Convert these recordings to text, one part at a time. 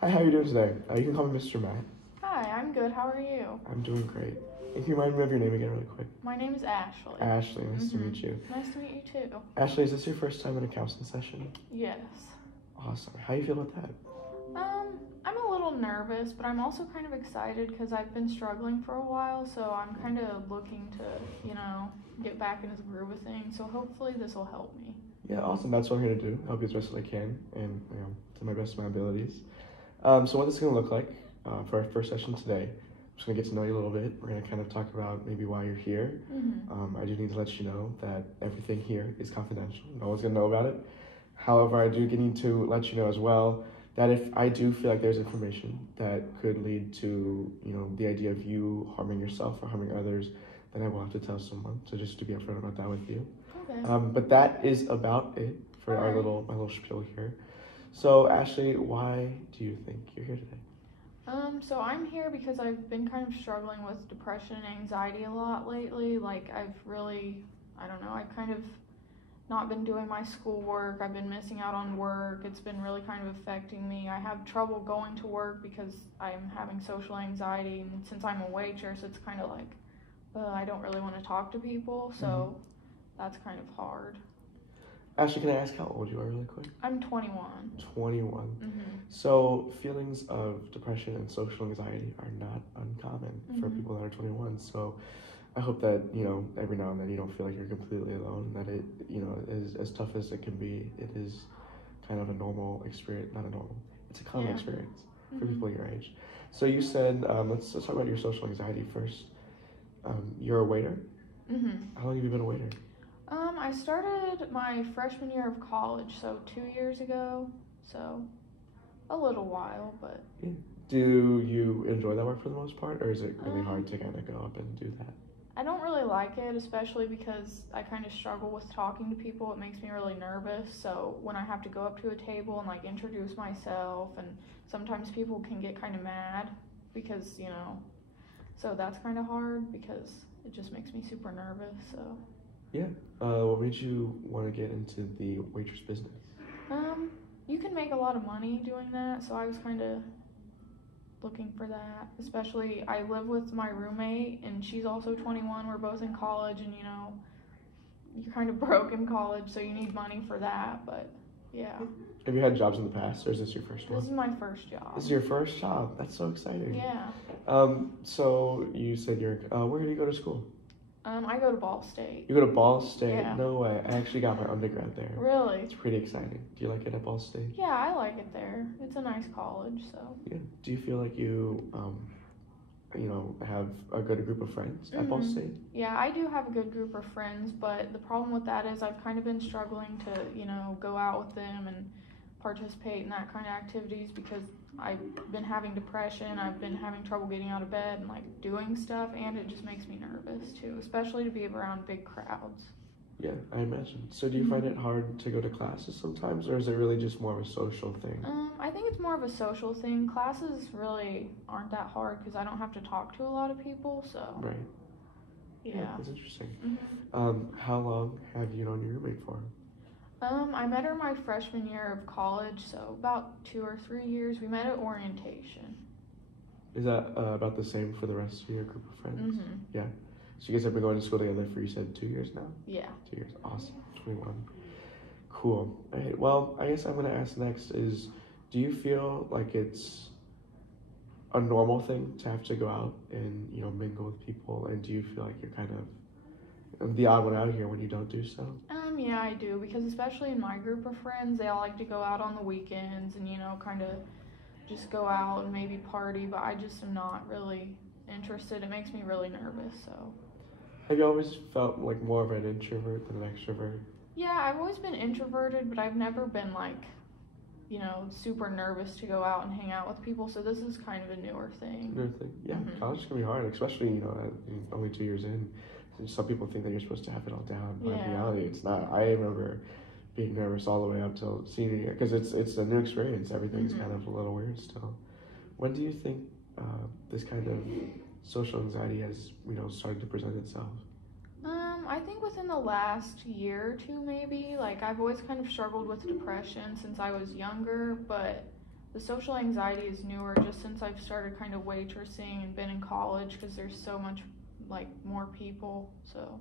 Hi, how are you doing today? You can call me Mr. Matt. Hi, I'm good. How are you? I'm doing great. Can you remind me of your name again really quick? My name is Ashley. Ashley, nice to meet you. Nice to meet you too. Ashley, is this your first time in a counseling session? Yes. Awesome. How do you feel about that? I'm a little nervous, but I'm also kind of excited because I've been struggling for a while, so I'm kind of looking to, get back into the groove of things. So hopefully this will help me. Yeah, awesome. That's what I'm here to do. Help you as best as I can, and to my best of my abilities. So what this is going to look like for our first session today, I'm just going to get to know you a little bit. We're going to kind of talk about maybe why you're here. I do need to let you know that everything here is confidential. No one's going to know about it. However, I do need to let you know as well that if I do feel like there's information that could lead to, the idea of you harming yourself or harming others, then I will have to tell someone. So just to be upfront about that with you. Okay. But that is about it for my little spiel here. So Ashley, why do you think you're here today? So I'm here because I've been kind of struggling with depression and anxiety a lot lately. Like I've kind of not been doing my schoolwork. I've been missing out on work. It's been really kind of affecting me. I have trouble going to work because I'm having social anxiety, and since I'm a waitress, it's kind of like I don't really want to talk to people, so that's kind of hard. Ashley, can I ask how old you are really quick? I'm 21. 21. So feelings of depression and social anxiety are not uncommon for people that are 21. So I hope that, every now and then you don't feel like you're completely alone, that it, is as tough as it can be, it is kind of a normal experience, not a normal, it's a common experience for people your age. So you said, let's talk about your social anxiety first. You're a waiter? How long have you been a waiter? I started my freshman year of college, so 2 years ago, so a little while, but... Yeah. Do you enjoy that work for the most part, or is it really hard to kind of go up and do that? I don't really like it, especially because I kind of struggle with talking to people. It makes me really nervous, so when I have to go up to a table and, introduce myself, and sometimes people can get kind of mad because, so that's kind of hard because it just makes me super nervous, so... Yeah. What made you want to get into the waitress business? You can make a lot of money doing that, so I was kind of looking for that. Especially, I live with my roommate, and she's also 21. We're both in college, and you're kind of broke in college, so you need money for that, but yeah. Have you had jobs in the past, or is this your first one? This is my first job. This is your first job? That's so exciting. Yeah. So you said where do you go to school? I go to Ball State. You go to Ball State? Yeah. No way. I actually got my undergrad there. Really? It's pretty exciting. Do you like it at Ball State? Yeah, I like it there. It's a nice college, so. Yeah. Do you feel like you, have a good group of friends at Ball State? Yeah, I do have a good group of friends, but the problem with that is I've kind of been struggling to, go out with them and participate in that kind of activities because I've been having depression, I've been having trouble getting out of bed and doing stuff, and it just makes me nervous too, especially to be around big crowds. Yeah, I imagine. So do you find it hard to go to classes sometimes, or is it really just more of a social thing? I think it's more of a social thing. Classes really aren't that hard because I don't have to talk to a lot of people, so. Right. Yeah. That's interesting. How long have you known your roommate for? I met her my freshman year of college, so about 2 or 3 years. We met at orientation. Is that about the same for the rest of your group of friends? Yeah. So you guys have been going to school together for, you said, 2 years now? Yeah. 2 years. Awesome. 21. Cool. All right. Well, I guess I'm going to ask next is, do you feel like it's a normal thing to have to go out and, mingle with people? And do you feel like you're kind of the odd one out here when you don't do so? Yeah, I do, because especially in my group of friends, they all like to go out on the weekends and, kind of just go out and maybe party, but I just am not really interested. It makes me really nervous, so. Have you always felt like more of an introvert than an extrovert? Yeah, I've always been introverted, but I've never been super nervous to go out and hang out with people, so this is kind of a newer thing. Newer thing? Yeah, college can be hard, especially, only 2 years in. Some people think that you're supposed to have it all down, but in reality, it's not. I remember being nervous all the way up till senior year, because it's a new experience. Everything's kind of a little weird still. When do you think this kind of social anxiety has, started to present itself? I think within the last year or two, maybe. I've always kind of struggled with depression since I was younger, but the social anxiety is newer just since I've started kind of waitressing and been in college because there's so much like more people. So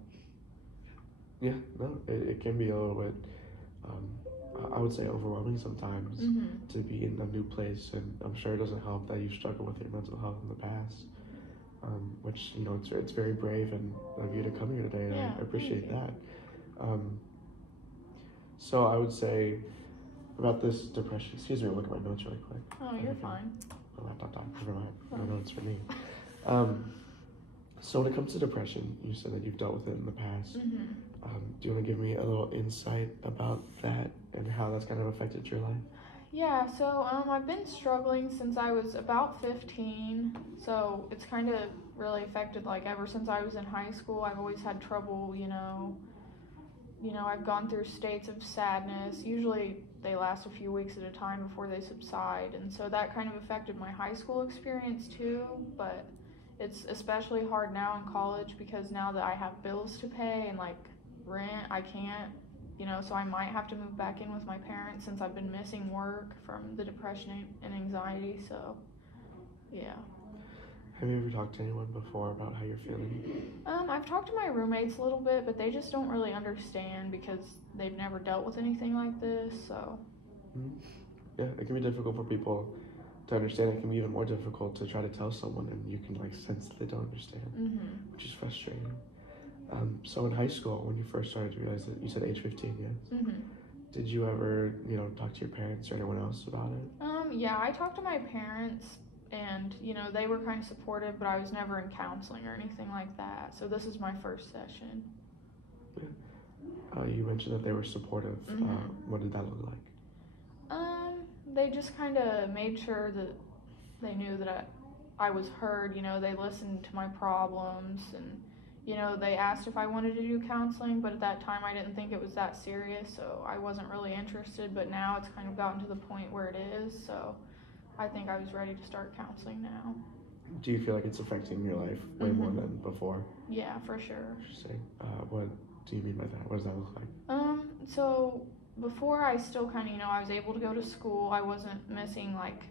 Yeah, no, it can be a little bit, um, I would say overwhelming sometimes to be in a new place, and I'm sure it doesn't help that you've struggled with your mental health in the past, which, it's very brave and of you to come here today, and yeah, I appreciate thank you. that. Um, so I would say about this depression, excuse me, look at my notes really quick. Oh, you're fine. My laptop died, never mind, Oh. my notes for me. So when it comes to depression, you said that you've dealt with it in the past. Do you want to give me a little insight about that and how that's kind of affected your life? Yeah, so I've been struggling since I was about 15, so it's kind of really affected like ever since I was in high school. I've always had trouble, I've gone through states of sadness. Usually they last a few weeks at a time before they subside, and so that kind of affected my high school experience too, but it's especially hard now in college because now that I have bills to pay and like rent, I can't, so I might have to move back in with my parents since I've been missing work from the depression and anxiety, so yeah. Have you ever talked to anyone before about how you're feeling? I've talked to my roommates a little bit, but they just don't really understand because they've never dealt with anything like this, so. Yeah, it can be difficult for people to understand. It can be even more difficult to try to tell someone and you can like sense that they don't understand, which is frustrating. So in high school, when you first started to realize that, you said age 15, yes? Did you ever, talk to your parents or anyone else about it? Yeah, I talked to my parents and, they were kind of supportive, but I was never in counseling or anything like that. So this is my first session. Yeah. You mentioned that they were supportive. What did that look like? They just kind of made sure that they knew that I was heard. They listened to my problems and, they asked if I wanted to do counseling, but at that time I didn't think it was that serious, so I wasn't really interested, but now it's kind of gotten to the point where it is, so I think I was ready to start counseling now. Do you feel like it's affecting your life way more than before? Yeah, for sure. Interesting. What do you mean by that? What does that look like? So before I still kind of, I was able to go to school. I wasn't missing like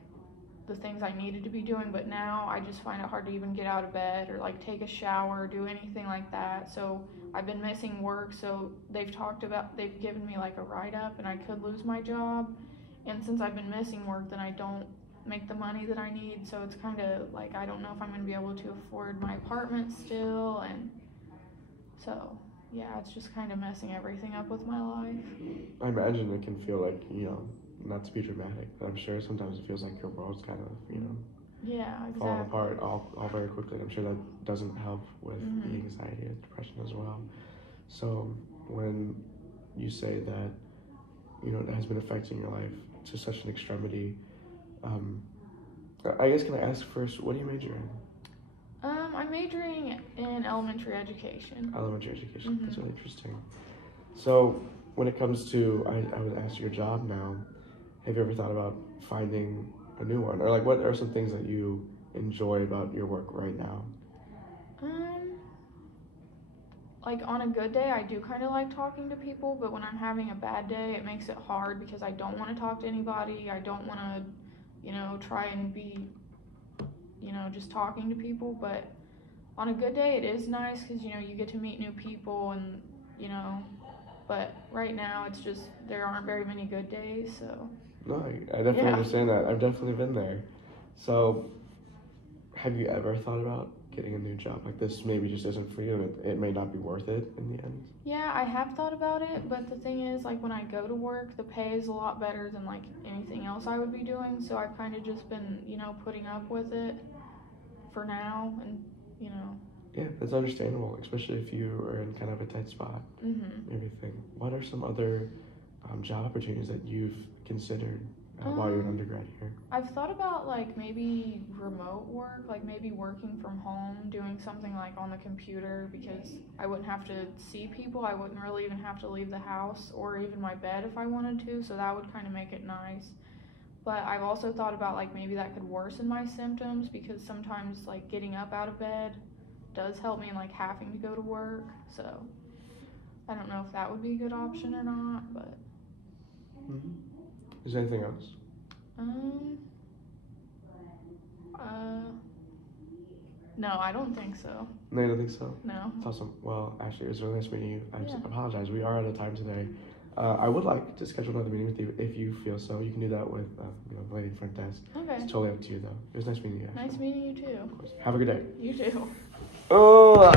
the things I needed to be doing, but now I just find it hard to even get out of bed or like take a shower or do anything like that. So I've been missing work, so they've given me like a write-up and I could lose my job. And since I've been missing work, then I don't make the money that I need, so it's kind of like I don't know if I'm going to be able to afford my apartment still, and so yeah, it's just kind of messing everything up with my life. I imagine it can feel like, not to be dramatic, but I'm sure sometimes it feels like your world's kind of, yeah, exactly. falling apart all very quickly. I'm sure that doesn't help with the anxiety and depression as well. So when you say that, it has been affecting your life to such an extremity, I guess, can I ask first, what do you major in? I'm majoring in elementary education. Elementary education, that's really interesting. So when it comes to, I would ask your job now, have you ever thought about finding a new one? Or like, what are some things that you enjoy about your work right now? Like on a good day, I do kind of like talking to people, but when I'm having a bad day, it makes it hard because I don't want to talk to anybody. I don't want to, try and be, just talking to people. But on a good day, it is nice because, you get to meet new people and, but right now it's just, there aren't very many good days, so. No, I definitely understand that. I've definitely been there. So have you ever thought about getting a new job? Like, this maybe just isn't for you and it may not be worth it in the end? Yeah, I have thought about it, but the thing is, like, when I go to work, the pay is a lot better than, like, anything else I would be doing, so I've kind of just been, putting up with it for now, and, Yeah, that's understandable, especially if you are in kind of a tight spot. Everything. What are some other job opportunities that you've considered while you're an undergrad here? I've thought about like maybe remote work, like maybe working from home, doing something like on the computer because I wouldn't have to see people. I wouldn't really even have to leave the house or even my bed if I wanted to, so that would kind of make it nice. But I've also thought about like maybe that could worsen my symptoms because sometimes like getting up out of bed does help me in like having to go to work, so I don't know if that would be a good option or not, but Is there anything else? No, I don't think so. No, you don't think so? No. That's awesome. Well, Ashley, it was really nice meeting you. I Yeah. apologize. We are out of time today. I would like to schedule another meeting with you if you feel so. You can do that with the lady front desk. Okay. It's totally up to you, though. It was nice meeting you, Ashley. Nice meeting you too. Of course. Have a good day. You too. Oh.